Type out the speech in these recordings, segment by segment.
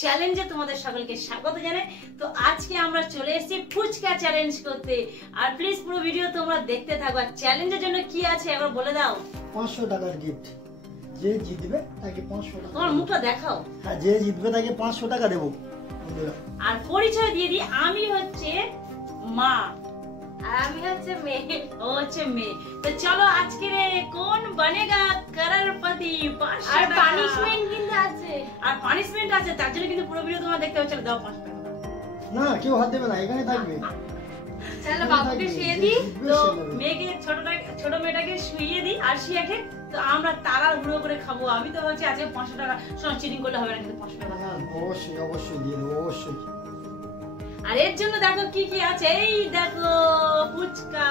চ্যালেঞ্জে তোমাদের সকলকে স্বাগত জানাই। তো আজকে আমরা চলে এসেছি ফুচকা চ্যালেঞ্জ করতে। আর প্লিজ পুরো ভিডিও তোমরা দেখতে থাকো। আর চ্যালেঞ্জের জন্য কি আছে একবার বলে দাও। 500 টাকার গিফট, যে জিতবে তাকে 500 টাকা। তোমার মুখটা দেখাও। হ্যাঁ, যে জিতবে তাকে 500 টাকা দেবো। আর পরিচয় দিয়ে দিই, আমি হচ্ছে মা আর আমি হচ্ছে মেয়ে। ও হচ্ছে মেয়ে। তো চলো আজকে কোন বনেগা করোড়পতি। আর পানিশমেন্ট কিন্তু আছে। আর পানিশমেন্ট আছে, তার জন্য কিন্তু পুরো ভিডিও তোমরা দেখতে হবে। চলো দাও 500 টাকা। না, কেউ হাত দেবে না, এখানে থাকবে। চলো বাবুকে শুয়ে দিই। তো মেয়েকে ছোট মেয়েটাকে শুইয়ে দিই আর শিয়াকে। তো আমরা তারা গুঁড়ো করে খাবো। আমি তো বলছি আজকে 500 টাকা। শোনো, চিটিং করলে হবে না কিন্তু 500 টাকা। না, অবশ্যই অবশ্যই দিয়ে দেবো, অবশ্যই। আর এর জন্য দেখো কি কি আছে। এই দেখো ফুচকা,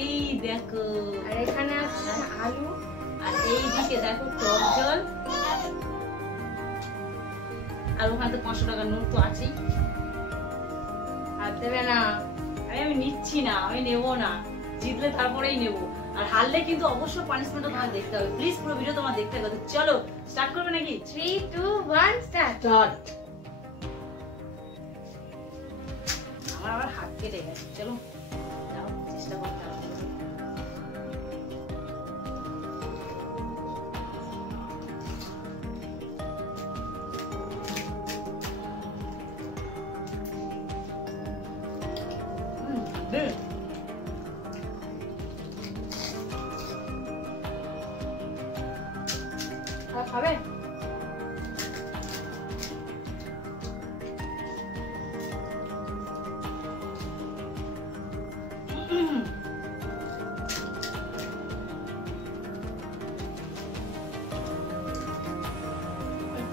এই দেখো, আর এখানে আছে আলু, আর এইদিকে দেখো টক জল, আর ওখানে তো 500 টাকার নোট তো আছেই। আর দেবে না। আমি নিচ্ছি না, আমি নেবো না। জিতলে তারপরেই নেবো। আর হারলে কিন্তু অবশ্যই পানিশমেন্ট তোমার দেখতে হবে। প্লিজ পুরো ভিডিও তোমার দেখতে হবে। চলো স্টার্ট করবে নাকি? 3 2 1 স্টার্ট। আমার আবার হাত কেটে গেছে। চলো যাও, চেষ্টা করতে হবে। আর খাবে?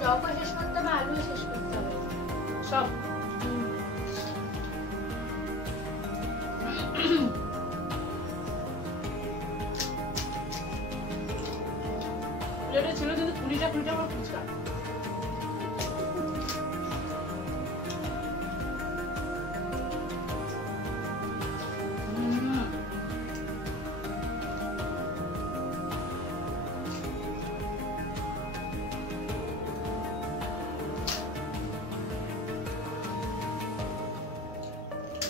টকও শেষ করতে হবে, আলু শেষ করতে হবে সব। প্লেটে ছিল কিন্তু 20টা আমার ফুচকা।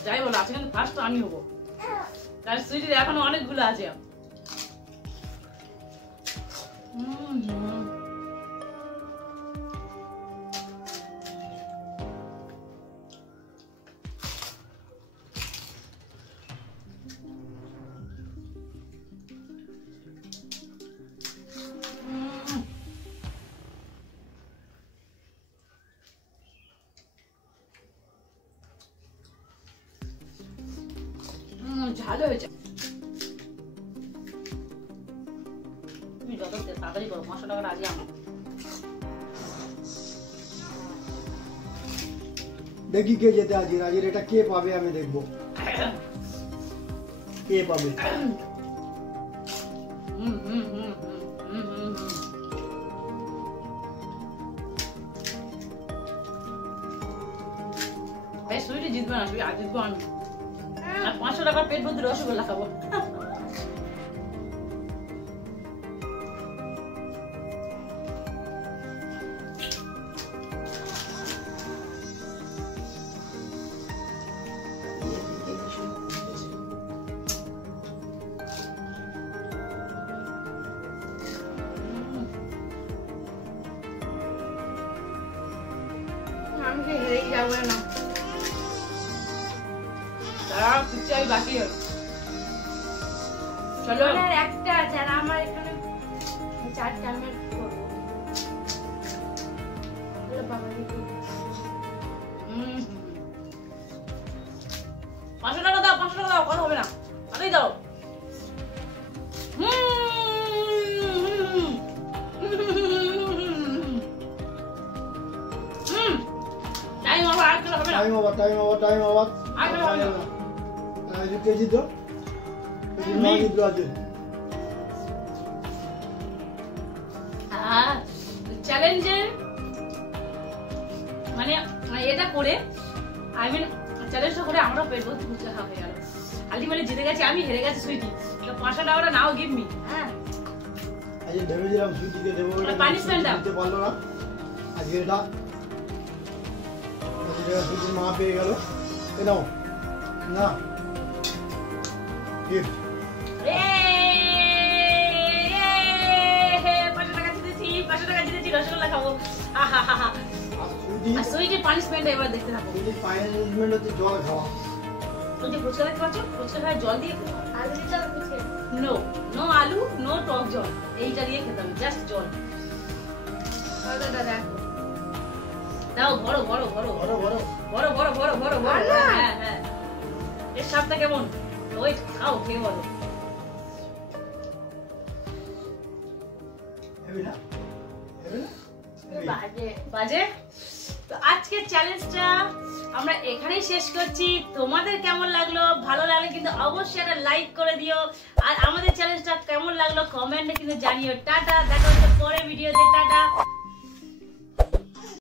যাই বলো, আজকে কিন্তু ফার্স্ট আমি হবো। তার সুইটির এখনো অনেকগুলো আছে। ঝাল হয়েছে। তুমি যত তাড়াতাড়ি করো, 500 টাকাটা আজই আমার। দেখি কে যেতে আজির। আজির এটা কে পাবে আমি দেখবো কে পাবে। সুইটি জিতবে না, সুইটি আজ জিতবো আমি। আর 500 টাকার পেট ভর্তি রসগোল্লা খাবো। আমি কি হেরেই যাবো না? তারা পিছাই বাকি হলো। চলো আর একটা আছে, আর আমার এখানে 4টা আমি করবো। বলো বাবা দিদি। 500 টাকা দাও, 500 টাকা দাও, কথা হবে না। আরেই দাও। টাইম ওভার, আর কিছু হবে না। Time over, time over, time over. আজ কে জিতলো? আমি জিতলো আজ। চ্যালেঞ্জে মানে এটা করে, আই মিন চ্যালেঞ্জটা করে আমরাও পেট ভর্তি ফুচকা খাওয়া হয়ে গেল। আলটিমেটলি জিতে গেছি আমি, হেরে গেছে সুইটি। তো 500 টাকাটা নাও, গিভ মি। হ্যাঁ, আজ ভেবেছিলাম সুইটিকে দেবো, পানিশমেন্ট দাও। দিতে পারলো না। আজকে এটা সুজির মা পেয়ে গেল। এ নাও না গিফট। 500 টাকা জিতেছি, 500 টাকা জিতেছি, রসগোল্লা খাবো। আহাহাহা। আর সুইটির পানিশমেন্ট এবার দেখতে থাকো। সুজির পানিশমেন্ট হচ্ছে জল খাওয়া। ওই যে ফুচকা দেখতে পাচ্ছ, ফুচকা খাওয়া জল দিয়ে খেতে হবে। আলু দিতে হবে বুঝে। নো নো আলু, নো টক জল, এইটা দিয়ে খেতে হবে, জাস্ট জল। দাদা দাও বড় বড় বড় বড় বড় বড় বড় বড় বড় বড়। ভালো। হ্যাঁ হ্যাঁ, এর স্বাদটা কেমন? ওই খাও, খেয়ে বলো। হেবি না? হেবি না? হেবি। বাজে। বাজে। তো আজকের চ্যালেঞ্জটা আমরা এখানেই শেষ করছি। তোমাদের কেমন লাগলো? ভালো লাগলে কিন্তু অবশ্যই একটা লাইক করে দিও। আর আমাদের চ্যালেঞ্জটা কেমন লাগলো কমেন্টে কিন্তু জানিও। টাটা, দেখা হচ্ছে পরের ভিডিওতে। টাটা।